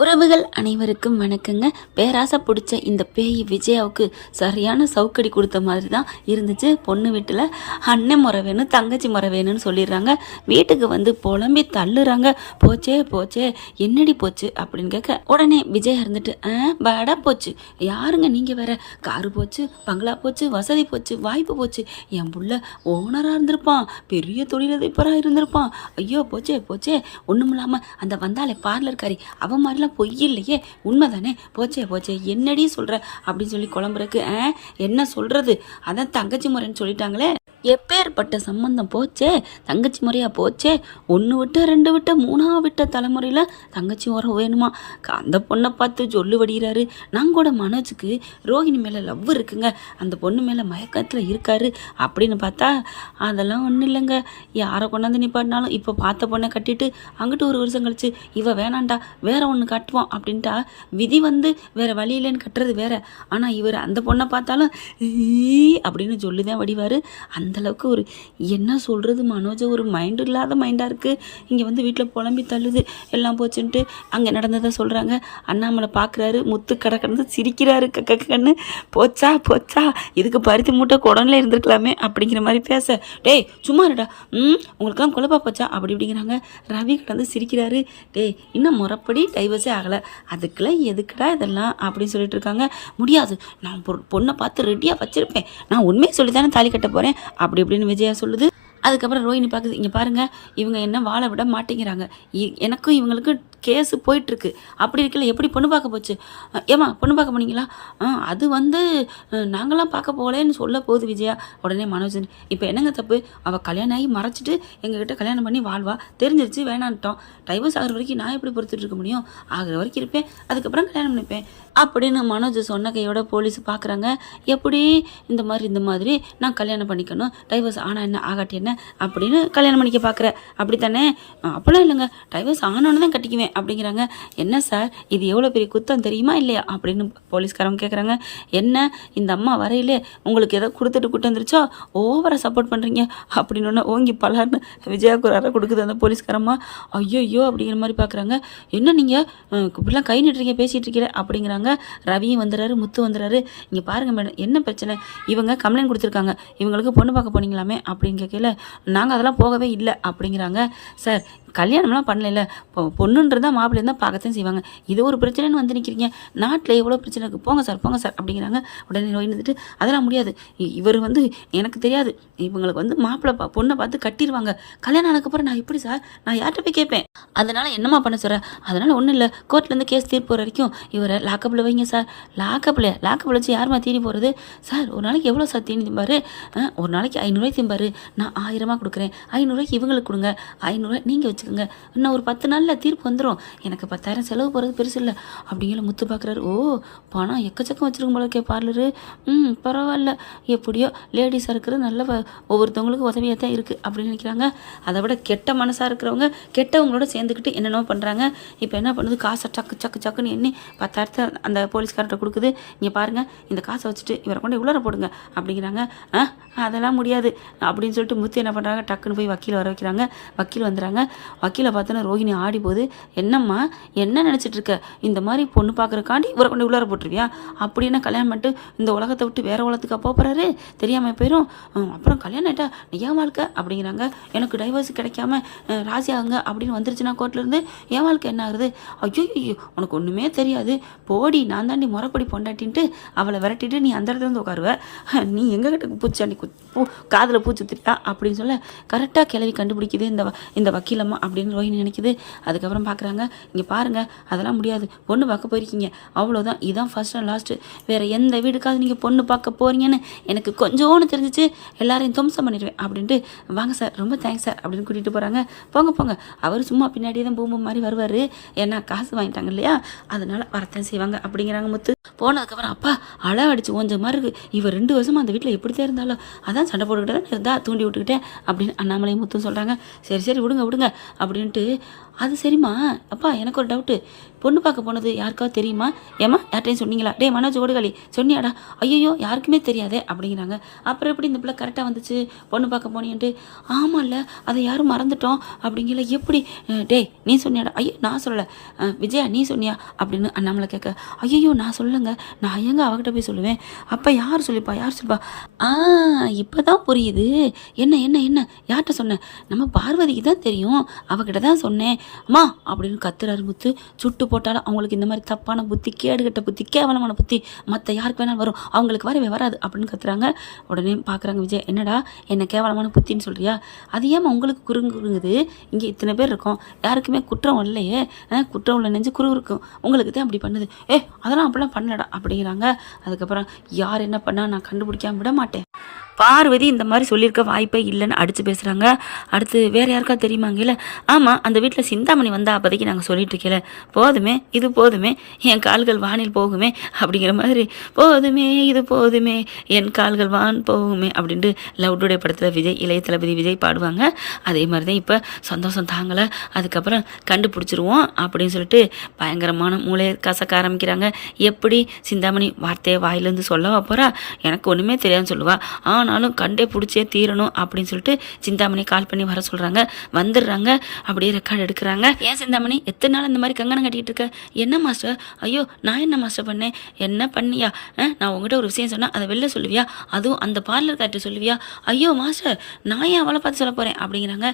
உறவுகள் அனைவருக்கும் வணக்கங்க. பேராசை பிடிச்ச இந்த பேய் விஜயாவுக்கு சரியான சவுக்கடி கொடுத்த மாதிரி தான் இருந்துச்சு. பொண்ணு வீட்டில் அண்ணன் முறை வேணும், தங்கச்சி முறை வேணும்னு சொல்லிடுறாங்க. வீட்டுக்கு வந்து புலம்பி தள்ளுறாங்க. போச்சே போச்சே, என்னடி போச்சு அப்படின்னு கேட்க உடனே விஜய் இருந்துட்டு பேடா போச்சு, யாருங்க நீங்கள் வேற, காரு போச்சு, பங்களா போச்சு, வசதி போச்சு, வாய்ப்பு போச்சு, என் புள்ள ஓனராக இருந்திருப்பான், பெரிய தொழிலதிபராக இருந்திருப்பான், ஐயோ போச்சே போச்சே, ஒன்றும் இல்லாமல் அந்த வந்தாலே பார்லர்காரி அவன் மாதிரி பொய் இல்லையே, உண்மைதானே, போச்சே போச்சே, என்னடி சொல்ற அப்படின்னு சொல்லி குழம்புறக்கு என்ன சொல்றது, அதான் தங்கச்சி முறைன்னு சொல்லிட்டாங்களே. எப்பேற்பட்ட சம்பந்தம் போச்சே, தங்கச்சி முறையா போச்சே, 1 விட்ட 2 விட்ட 3 விட்ட தலைமுறையில் தங்கச்சி உரம் வேணுமா? அந்த பொண்ணை பார்த்து சொல்லு வடிகிறாரு. நான் கூட மனோஜுக்கு ரோஹிணி மேலே லவ் இருக்குங்க, அந்த பொண்ணு மேலே மயக்கத்தில் இருக்காரு அப்படின்னு பார்த்தா அதெல்லாம் ஒன்றும் இல்லைங்க. யாரை கொண்டாந்து நிப்பாட்டினாலும் இப்போ பார்த்த பொண்ணை கட்டிட்டு அங்கிட்டு ஒரு வருஷம் கழிச்சு இவ வேணாண்டா வேற ஒன்று கட்டுவோம் அப்படின்ட்டா விதி வந்து வேற வழி இல்லைன்னு கட்டுறது வேற. ஆனால் இவர் அந்த பொண்ணை பார்த்தாலும் அப்படின்னு சொல்லிதான் வடிவார். அந்தளவுக்கு ஒரு என்ன சொல்கிறது மனோஜ், ஒரு மைண்டு இல்லாத மைண்டாக இருக்குது. இங்கே வந்து வீட்டில் புலம்பி தள்ளுது, எல்லாம் போச்சுன்ட்டு அங்கே நடந்ததை சொல்கிறாங்க. அண்ணாமலை பார்க்குறாரு, முத்து கடந்து சிரிக்கிறாரு, கண்ணு போச்சா போச்சா, இதுக்கு பருத்தி மூட்டை குடனில் இருந்திருக்கலாமே அப்படிங்கிற மாதிரி பேச, டேய் சும்மா இருடா, உங்களுக்கெல்லாம் குழப்பா போச்சா அப்படி இப்படிங்கிறாங்க. ரவி கடந்து சிரிக்கிறாரு, டேய் இன்னும் முறைப்படி டைவர்ஸே ஆகலை, அதுக்கெல்லாம் எதுக்குடா இதெல்லாம் அப்படின்னு சொல்லிட்டு இருக்காங்க. முடியாது, நான் பொண்ணை பார்த்து ரெடியாக வச்சுருப்பேன், நான் உண்மையை சொல்லி தானே தாலி கட்ட போகிறேன் அப்படி இப்படின்னு விஜயா சொல்லுது. அதுக்கப்புறம் ரோஹிணி பார்க்குது, இங்கே பாருங்கள் இவங்க என்ன வாழ விட மாட்டேங்கிறாங்க, எனக்கும் இவங்களுக்கும் கேஸு போயிட்டுருக்கு, அப்படி இருக்கல எப்படி பொண்ணு பார்க்க போச்சு, ஏமா பொண்ணு பார்க்க போனீங்களா, அது வந்து நாங்களாம் பார்க்க போகலேன்னு சொல்ல போகுது விஜயா. உடனே மனோஜன், இப்போ என்னங்க தப்பு, அவள் கல்யாணம் ஆகி மறைச்சிட்டு எங்ககிட்ட கல்யாணம் பண்ணி வாழ்வா, தெரிஞ்சிருச்சு வேணான்ட்டோம், டைவர்ஸ் ஆகிற வரைக்கும் நான் எப்படி பொறுத்துட்டு இருக்க முடியும், ஆகிற வரைக்கும் இருப்பேன், அதுக்கப்புறம் கல்யாணம் பண்ணிப்பேன் அப்படின்னு மனோஜ் சொன்ன கையோட போலீஸ் பார்க்குறாங்க. எப்படி இந்த மாதிரி நான் கல்யாணம் பண்ணிக்கணும், டைவர்ஸ் ஆனால் என்ன ஆகாட்டி என்ன அப்படின்னு கல்யாணம் பண்ணிக்க பார்க்குறேன் அப்படி தானே, அப்படிலாம் இல்லைங்க, டைவர்ஸ் ஆனோன்னு தான் கட்டிக்குவேன் அப்படிங்கிறாங்க. என்ன சார் இது எவ்வளோ பெரிய குத்தம் தெரியுமா இல்லையா அப்படின்னு போலீஸ்காரங்க கேட்குறாங்க. என்ன இந்த அம்மா வரையிலே உங்களுக்கு ஏதோ கொடுத்துட்டு கூட்டு வந்துருச்சோ, ஓவராக சப்போர்ட் பண்ணுறீங்க அப்படின்னு ஓங்கி பலான்னு விஜயாவுக்கு ஒரு அறை கொடுக்குது அந்த போலீஸ்காரம்மா. ஐயோ அப்படிங்கிற மாதிரி பார்க்குறாங்க. என்ன நீங்கள் இப்படிலாம் கை நிட்டுறீங்க பேசிகிட்டு இருக்கிற அப்படிங்கிறாங்க. ரவியும் வந்துடுறாரு, முத்து வந்துடுறாரு. இங்கே பாருங்கள் மேடம் என்ன பிரச்சனை, இவங்க கம்ப்ளைண்ட் கொடுத்துருக்காங்க, இவங்களுக்கு பொண்ணு பார்க்க போனீங்களாமே அப்படின்னு கேட்கல, நாங்கள் அதெல்லாம் போகவே இல்லை அப்படிங்கிறாங்க. சார் கல்யாணம்லாம் பண்ணல, பொண்ணுன்றதா மாப்பிள்ளை இருந்தால் பார்க்கத்தான் செய்வாங்க, இது ஒரு பிரச்சனைன்னு வந்து நிற்கிறீங்க, நாட்டில் எவ்வளோ பிரச்சனை இருக்குது, போங்க சார் அப்படிங்கிறாங்க. உடனே நோய் வந்துட்டு அதெல்லாம் முடியாது, இவர் வந்து எனக்கு தெரியாது, இவங்களுக்கு வந்து மாப்பிள்ளை பொண்ணை பார்த்து கட்டிடுவாங்க, கல்யாணம் ஆனதுக்கப்புறம் நான் எப்படி சார், நான் யார்கிட்ட போய் கேட்பேன், அதனால் என்னம்மா பண்ண சொல்கிறேன், அதனால் ஒன்றும் இல்லை, கோர்ட்லேருந்து கேஸ் தீர்ப்பு போகிற வரைக்கும் இவரை லாக்கப்பில் வைங்க சார். லாக்கப்பில் வச்சு யாருமா தீனி போகிறது சார், ஒரு நாளைக்கு எவ்வளோ சார் தீனி திம்பார், ஒரு நாளைக்கு 500 திம்பார், நான் 1000 கொடுக்குறேன், 500 இவங்களுக்கு கொடுங்க, 500 நீங்கள் வச்சு இன்னும் ஒரு 10 நாளில் தீர்ப்பு வந்துடும், எனக்கு 10,000 செலவு போகிறது பெருசு இல்லை அப்படிங்கிற முத்து பார்க்குறாரு. ஓ பணம் எக்கச்சக்கம் வச்சுருக்கும் போல இருக்கே பார்லரு, பரவாயில்ல, எப்படியோ லேடிஸாக இருக்கிறது நல்ல ஒவ்வொருத்தவங்களுக்கும் உதவியாக தான் இருக்குது அப்படின்னு நினைக்கிறாங்க. அதை விட கெட்ட மனசாக இருக்கிறவங்க கெட்டவங்களோட சேர்ந்துக்கிட்டு என்னென்னோ பண்ணுறாங்க. இப்போ என்ன பண்ணுது, காசை சக்குன்னு எண்ணி 10,000 அந்த போலீஸ்கார்ட்ட கொடுக்குது. இங்கே பாருங்கள் இந்த காசை வச்சுட்டு இவரை கொண்டு உள்ளார போடுங்க அப்படிங்கிறாங்க. அதெல்லாம் முடியாது அப்படின்னு சொல்லிட்டு முத்து என்ன பண்ணுறாங்க, டக்குன்னு போய் வக்கீல் வர வைக்கிறாங்க. வக்கீல் வந்துடுறாங்க. வக்கீலை பார்த்தோன்னா ரோஹிணி ஆடி போகுது. என்னம்மா என்ன நினச்சிட்டு இருக்க, இந்த மாதிரி பொண்ணு பார்க்குறக்காண்டி இவரை கொண்டு உள்ளார போட்டுருவியா, அப்படின்னா கல்யாணம் பண்ணிட்டு இந்த உலகத்தை விட்டு வேறு உலகத்துக்கு போகிறாரு தெரியாமல் போயிடும், அப்புறம் கல்யாணம் ஆகிட்டா ஏன் வாழ்க்கை அப்படிங்கிறாங்க. எனக்கு டைவர்ஸ் கிடைக்காம ராசி ஆகுங்க அப்படின்னு வந்துருச்சுன்னா கோர்ட்லேருந்து என் வாழ்க்கை என்ன ஆகுது, ஐயோ உனக்கு ஒன்றுமே தெரியாது, போடி நான் தாண்டி முறைப்படி பொண்டாட்டின்ட்டு அவளை விரட்டிட்டு நீ அந்த இடத்துல இருந்து உட்காருவ, நீ எங்ககிட்ட பூச்சாண்டி காதில் பூச்சி திட்டா அப்படின்னு சொல்ல கரெக்டாக கிளவி கண்டுபிடிக்குது இந்த வக்கீலம்மா அப்படின்னு ரோஹிணி நினைக்குது. அதுக்கப்புறம் பார்க்குறாங்க. இங்கே பாருங்கள் அதெல்லாம் முடியாது, பொண்ணு பார்க்க போயிருக்கீங்க அவ்வளோதான், இதுதான் ஃபர்ஸ்ட் அண்ட் லாஸ்ட்டு, வேறு எந்த வீடுக்காவது நீங்கள் பொண்ணு பார்க்க போகிறீங்கன்னு எனக்கு கொஞ்சோன்னு தெரிஞ்சிச்சு, எல்லாரையும் துவம்சம் பண்ணிடுவேன் அப்படின்ட்டு, வாங்க சார் ரொம்ப தேங்க்ஸ் சார் அப்படின்னு கூட்டிகிட்டு போகிறாங்க. போங்க அவர் சும்மா பின்னாடியே தான் பூம்பு மாதிரி வருவார், ஏன்னா காசு வாங்கிட்டாங்க இல்லையா, அதனால் வரத்தான் செய்வாங்க அப்படிங்கிறாங்க முத்து. போனதுக்கப்புறம் அப்பா அழ அடிச்சு ஓஞ்ச மாதிரி இருக்குது, இவர் 2 வருஷமாக அந்த வீட்டில் எப்படி தான் இருந்தாலும் அதான் சண்டை போட்டுக்கிட்டே தான் இருந்தா, தூண்டி விட்டுக்கிட்டேன் அப்படின்னு அண்ணாமலை முத்தும் சொல்கிறாங்க. சரி விடுங்க அப்படின்ட்டு அது சரிம்மா, அப்பா எனக்கு ஒரு டவுட்டு. பொண்ணு பார்க்க போனது யாருக்காவது தெரியுமா? ஏம்மா யார்ட்டையும் சொன்னீங்களா? டேய் மனோஜ் ஓடுகாலி சொன்னியாடா? ஐயையோ யாருக்குமே தெரியாதே அப்படிங்கிறாங்க. அப்புறம் எப்படி இந்த பிள்ளை கரெக்டாக வந்துச்சு பொண்ணு பார்க்க போனியன்ட்டு? ஆமாம்ல, அதை யாரும் மறந்துட்டோம் அப்படிங்கல. எப்படி? டேய் நீ சொன்னியாடா? ஐயோ நான் சொல்லலை. விஜயா நீ சொன்னியா அப்படின்னு அண்ணாமலை கேட்க, ஐயையோ நான் சொல்லுங்க, நான் ஏங்க அவகிட்ட போய் சொல்லுவேன்? அப்போ யார் சொல்லிப்பா, யார் சொல்லிப்பா? ஆ இப்போ தான் புரியுது. என்ன என்ன என்ன யார்கிட்ட சொன்னேன்? நம்ம பார்வதிக்கு தான் தெரியும், அவகிட்ட தான் சொன்னேன் அம்மா அப்படின்னு கத்துறாரு முத்து. சுட்டு போட்டாலும் அவங்களுக்கு இந்த மாதிரி தப்பான புத்தி, கேடுகட்ட புத்தி, கேவலமான புத்தி மற்ற யாருக்கு வேணாலும் வரும், அவங்களுக்கு வரவே வராது அப்படின்னு கத்துறாங்க. உடனே பார்க்குறாங்க விஜய், என்னடா என்ன கேவலமான புத்தின்னு சொல்கிறியா? அது ஏமா உங்களுக்கு குறுங்குறுங்குது? இங்கே இத்தனை பேர் இருக்கோம், யாருக்குமே குற்றம் இல்லையே, குற்றம் உள்ள நெஞ்சு குறு இருக்கும், உங்களுக்கு தான் அப்படி பண்ணுது. அதெல்லாம் அப்படிலாம் பண்ணலடா அப்படிங்கிறாங்க. அதுக்கப்புறம் யார் என்ன பண்ணால் நான் கண்டுபிடிக்காம விட மாட்டேன். பார்வதி இந்த மாதிரி சொல்லியிருக்க வாய்ப்பே இல்லைன்னு அடித்து பேசுகிறாங்க. அடுத்து வேறு யாருக்கா தெரியுமாங்கல்ல? ஆமாம், அந்த வீட்டில் சிந்தாமணி வந்தால் அப்போதைக்கு நாங்கள் சொல்லிட்டு இருக்கல, போதுமே இது போதுமே, என் கால்கள் வானில் போகுமே அப்படிங்கிற மாதிரி, போதுமே இது போதுமே என் கால்கள் வான் போகுமே அப்படின்ட்டு லவ் டுடே படத்தில் விஜய், இளைய தளபதி விஜய் பாடுவாங்க. அதே மாதிரி தான் இப்போ சந்தோஷம் தாங்கலை, அதுக்கப்புறம் கண்டுபிடிச்சிருவோம் அப்படின்னு சொல்லிட்டு பயங்கரமான மூளையை கசக்க ஆரம்பிக்கிறாங்க. எப்படி சிந்தாமணி வார்த்தையை வாயிலேருந்து சொல்ல போகிறா? எனக்கு ஒன்றுமே தெரியாதுன்னு சொல்லுவா, ஆனாலும் கண்டே பிடிச்சே தீரணும் அப்படின்னு சொல்லிட்டு சிந்தாமணி கால் பண்ணி வர சொல்கிறாங்க. வந்துடுறாங்க, அப்படியே ரெக்கார்டு எடுக்கிறாங்க. ஏன் சிந்தாமணி எத்தனை நாள் இந்த மாதிரி கங்கணம் கட்டிகிட்டு இருக்க? என்ன மாஸ்டர்? ஐயோ நான் என்ன மாஸ்டர் பண்ணேன்? என்ன பண்ணியா? நான் உங்ககிட்ட ஒரு விஷயம் சொன்னால் அதை வெளில சொல்லுவியா? அதுவும் அந்த பார்லர் கார்ட்ட சொல்லுவியா? ஐயோ மாஸ்டர் நான் ஏன் அவளை பார்த்து சொல்ல போகிறேன் அப்படிங்கிறாங்க.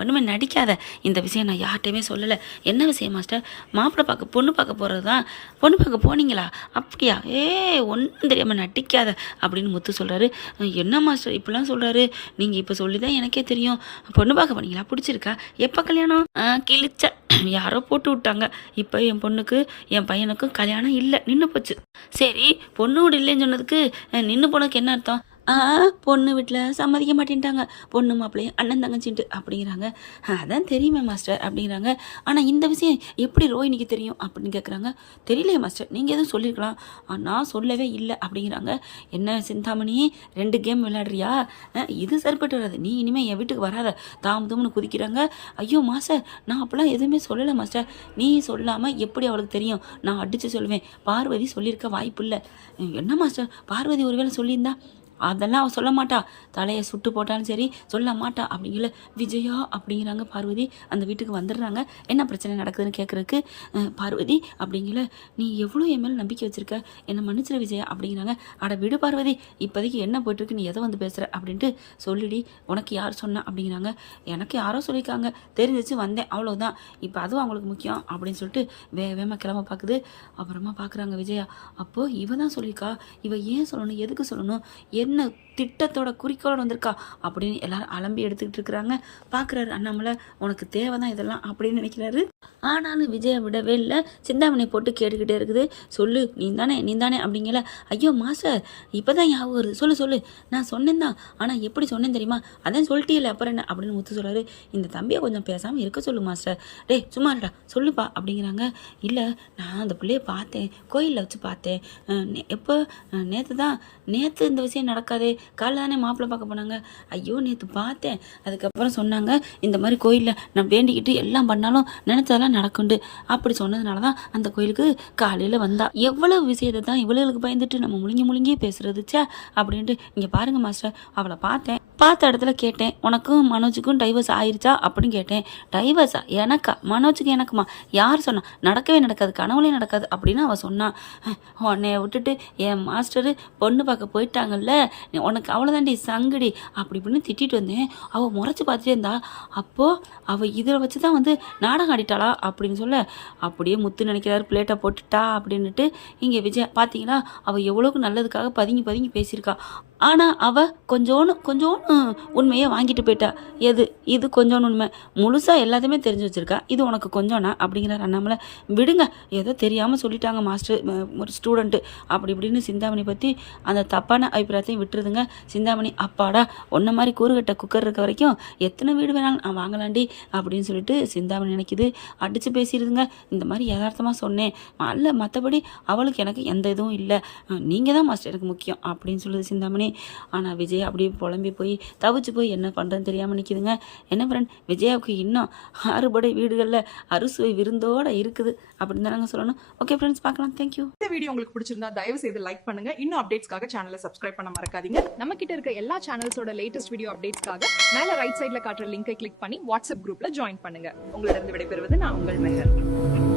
ஒன்றுமே நடிக்காத, இந்த விஷயம் நான் யார்கிட்டையுமே சொல்லலை. என்ன விஷயம் மாஸ்டர்? மாப்பிள்ளை பார்க்க பொண்ணு பார்க்க போகிறது தான். பொண்ணு பார்க்க போனீங்களா? அப்படியா? ஒன்றும் தெரியாமல் நடிக்காத அப்படின்னு முத்து சொல்கிறாரு. என்ன மாஸ்டர் இப்படிலாம் சொல்கிறாரு? நீங்கள் இப்போ சொல்லி தான் எனக்கே தெரியும். பொண்ணு பார்க்க போனீங்களா? பிடிச்சிருக்கா? எப்போ கல்யாணம்? கிழிச்ச யாரோ போட்டு விட்டாங்க. இப்போ என் பொண்ணுக்கு என் பையனுக்கும் கல்யாணம் இல்லை, நின்று போச்சு. சரி, பொண்ணு வீடு இல்லைன்னு சொன்னதுக்கு நின்று போனதுக்கு என்ன அர்த்தம்? பொண்ணு வீட்டில் சம்மதிக்க மாட்டேன்ட்டாங்க, பொண்ணு மாப்பிள்ளையும் அண்ணன் தங்கச்சின்ட்டு அப்படிங்கிறாங்க. அதான் தெரியுமே மாஸ்டர் அப்படிங்கிறாங்க. ஆனால் இந்த விஷயம் எப்படி ரோஹினிக்கு தெரியும் அப்படின்னு கேட்குறாங்க. தெரியலையே மாஸ்டர், நீங்கள் எதுவும் சொல்லியிருக்கலாம், நான் சொல்லவே இல்லை அப்படிங்கிறாங்க. என்ன சிந்தாமணி 2 கேம் விளையாடுறியா? இது சரிப்பட்டு வராது, நீ இனிமேல் என் வீட்டுக்கு வராத தாமதம்னு குதிக்கிறாங்க. ஐயோ மாஸ்டர் நான் அப்போலாம் எதுவுமே சொல்லலை மாஸ்டர், நீ சொல்லாமல் எப்படி அவளுக்கு தெரியும்? நான் அடித்து சொல்லுவேன், பார்வதி சொல்லியிருக்க வாய்ப்பு இல்லை. என்ன மாஸ்டர், பார்வதி ஒருவேளை சொல்லியிருந்தா? அதெல்லாம் அவள் சொல்ல மாட்டா, தலையை சுட்டு போட்டாலும் சரி சொல்ல மாட்டா அப்படிங்கல. விஜயா அப்படிங்கிறாங்க பார்வதி. அந்த வீட்டுக்கு வந்துடுறாங்க. என்ன பிரச்சனை நடக்குதுன்னு கேட்குறதுக்கு, பார்வதி அப்படிங்கல, நீ எவ்வளோ என் மேலே நம்பிக்கை வச்சுருக்க, என்னை மன்னிச்சிட விஜயா அப்படிங்கிறாங்க. அட விடு பார்வதி, இப்போதைக்கு என்ன போயிட்டுருக்கு, நீ எதை வந்து பேசுகிற அப்படின்ட்டு சொல்லிடி, உனக்கு யார் சொன்னா அப்படிங்கிறாங்க. எனக்கு யாரோ சொல்லியிருக்காங்க, தெரிஞ்சிச்சு வந்தேன், அவ்வளோதான், இப்போ அதுவும் அவங்களுக்கு முக்கியம் அப்படின்னு சொல்லிட்டு வேகமாக கிளம்ப பார்க்குது. அப்புறமா பார்க்குறாங்க விஜயா. அப்போது இவ தான் சொல்லியிருக்கா, இவ ஏன் சொல்லணும், எதுக்கு சொல்லணும், என்ன திட்டத்தோட குறிக்கோளோட வந்திருக்கா அப்படின்னு எல்லாரும் அலம்பி எடுத்துக்கிட்டு இருக்கிறாங்க. பார்க்குறாரு அண்ணாமலை, உனக்கு தேவைதான் இதெல்லாம் அப்படின்னு நினைக்கிறாரு. ஆனாலும் விஜயை விடவே இல்லை, சிந்தாமணியை போட்டு கேட்டுக்கிட்டே இருக்குது. சொல்லு நீ தானே அப்படிங்கல. ஐயோ மாஸ்டர் இப்போ தான் ஞாபகம் வருது, சொல்லு நான் சொன்னேன் தான், ஆனால் எப்படி சொன்னேன் தெரியுமா? அதான் சொல்லிட்டே இல்லை அப்புறம் என்ன அப்படின்னு முத்து சொல்கிறாரு. இந்த தம்பியை கொஞ்சம் பேசாமல் இருக்க சொல்லு மாஸ்டர். டேய் சும்மா இருடா சொல்லுப்பா அப்படிங்கிறாங்க. இல்லை நான் அந்த பிள்ளையை பார்த்தேன், கோயிலில் வச்சு பார்த்தேன். எப்போ? நேற்று இந்த விஷயம் நடக்காதே, காலைல தானே மாப்பிள்ளை பார்க்க போனாங்க. ஐயோ நேற்று பார்த்தேன். அதுக்கப்புறம் சொன்னாங்க இந்த மாதிரி கோயிலில் நான் வேண்டிக்கிட்டு எல்லாம் பண்ணாலும் நினச்சதெல்லாம் நடக்குண்டு அப்படி சொன்னதுனால தான் அந்த கோயிலுக்கு காலையில் வந்தா. எவ்வளவு விஷயத்தை தான் இவளுக்கு பயந்துட்டு நம்ம முழுங்கி பேசுறதுச்சா அப்படின்ட்டு. இங்கே பாருங்க மாஸ்டர், அவளை பார்த்த இடத்துல கேட்டேன், உனக்கும் மனோஜுக்கும் டைவர்ஸ் ஆயிடுச்சா அப்படின்னு கேட்டேன். டைவர்ஸா? எனக்கா? மனோஜுக்கு எனக்குமா? யார் சொன்னா? நடக்கவே நடக்காது, கனவுலையும் நடக்காது அப்படின்னு அவள் சொன்னான். உன்னைய விட்டுட்டு என் மாஸ்டரு பொண்ணு பார்க்க போயிட்டாங்கல்ல, உனக்கு அவ்வளோதாண்டி சங்கடி அப்படி இப்படின்னு திட்டிட்டு வந்தேன். அவள் முறைச்சி பார்த்துட்டே இருந்தா. அப்போது அவள் இதில் வச்சு தான் வந்து நாடகம் ஆடிட்டாளா அப்படின்னு சொல்ல, அப்படியே முத்து நினைக்கிறாரு, பிளேட்டை போட்டுட்டா அப்படின்னுட்டு. இங்கே விஜய் பார்த்தீங்கன்னா அவள் எவ்வளோக்கு நல்லதுக்காக பதுங்கி பேசியிருக்கா. ஆனால் அவள் கொஞ்சோன்னு உண்மையை வாங்கிட்டு போயிட்டா. இது கொஞ்சோன்னு உண்மை, முழுசாக எல்லாத்தையுமே தெரிஞ்சு வச்சுருக்கா, இது உனக்கு கொஞ்சோண்ணா அப்படிங்கிறார் அண்ணாமலை. விடுங்க, ஏதோ தெரியாமல் சொல்லிட்டாங்க மாஸ்டர், ஒரு ஸ்டூடெண்ட்டு அப்படி இப்படின்னு சிந்தாமணி பற்றி அந்த தப்பான அபிப்பிராயத்தையும் விட்டுருதுங்க. சிந்தாமணி அப்பாடா ஒன்றை மாதிரி கூறுகட்ட குக்கர் இருக்க வரைக்கும் எத்தனை வீடு வேணாலும் நான் வாங்கலாண்டி அப்படின்னு சொல்லிட்டு சிந்தாமணி நினைக்குது. அடித்து பேசிடுதுங்க. இந்த மாதிரி யதார்த்தமாக சொன்னேன் அல்ல, மற்றபடி அவளுக்கு எனக்கு எந்த இதுவும் இல்லை, நீங்கள் தான் மாஸ்டர் எனக்கு முக்கியம் அப்படின்னு சொல்லுது சிந்தாமணி. நினச்சேனே. ஆனால் விஜயா அப்படியே புலம்பி போய் தவிச்சு போய் என்ன பண்ணுறதுன்னு தெரியாமல் நிற்கிதுங்க. என்ன ஃப்ரெண்ட், விஜயாவுக்கு இன்னும் 6 படை வீடுகளில் அறுசுவை விருந்தோடு இருக்குது அப்படின்னு தானங்க சொல்லணும். ஓகே ஃப்ரெண்ட்ஸ், பார்க்கலாம். தேங்க்யூ. இந்த வீடியோ உங்களுக்கு பிடிச்சிருந்தா தயவு செய்து லைக் பண்ணுங்க. இன்னும் அப்டேட்ஸ்க்காக சேனலை சப்ஸ்கிரைப் பண்ண மறக்காதீங்க. நம்ம கிட்ட இருக்க எல்லா சேனல்ஸோட லேட்டஸ்ட் வீடியோ அப்டேட்ஸ்க்காக மேல ரைட் சைடுல காட்டுற லிங்கை கிளிக் பண்ணி வாட்ஸ்அப் குரூப்ல ஜாயின் பண்ணுங்க. உங்களிடம் விடைபெறுவது நான் உங்கள் மெஹர்.